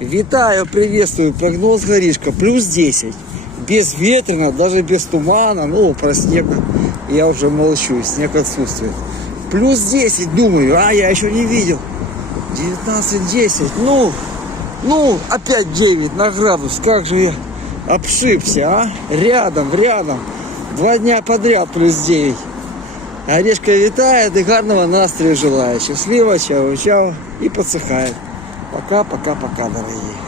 Витаю, приветствую. Прогноз Горишка. Плюс 10. Безветренно, даже без тумана. Ну, про снег я уже молчу. Снег отсутствует. Плюс 10, думаю. Я еще не видел. 19-10. Ну, опять 9 на градус. Как же я обшибся, а? Рядом. 2 дня подряд плюс 9. Орешка витает и гарного настрою желаю. Счастливо, чао, и подсыхает. Пока, дорогие.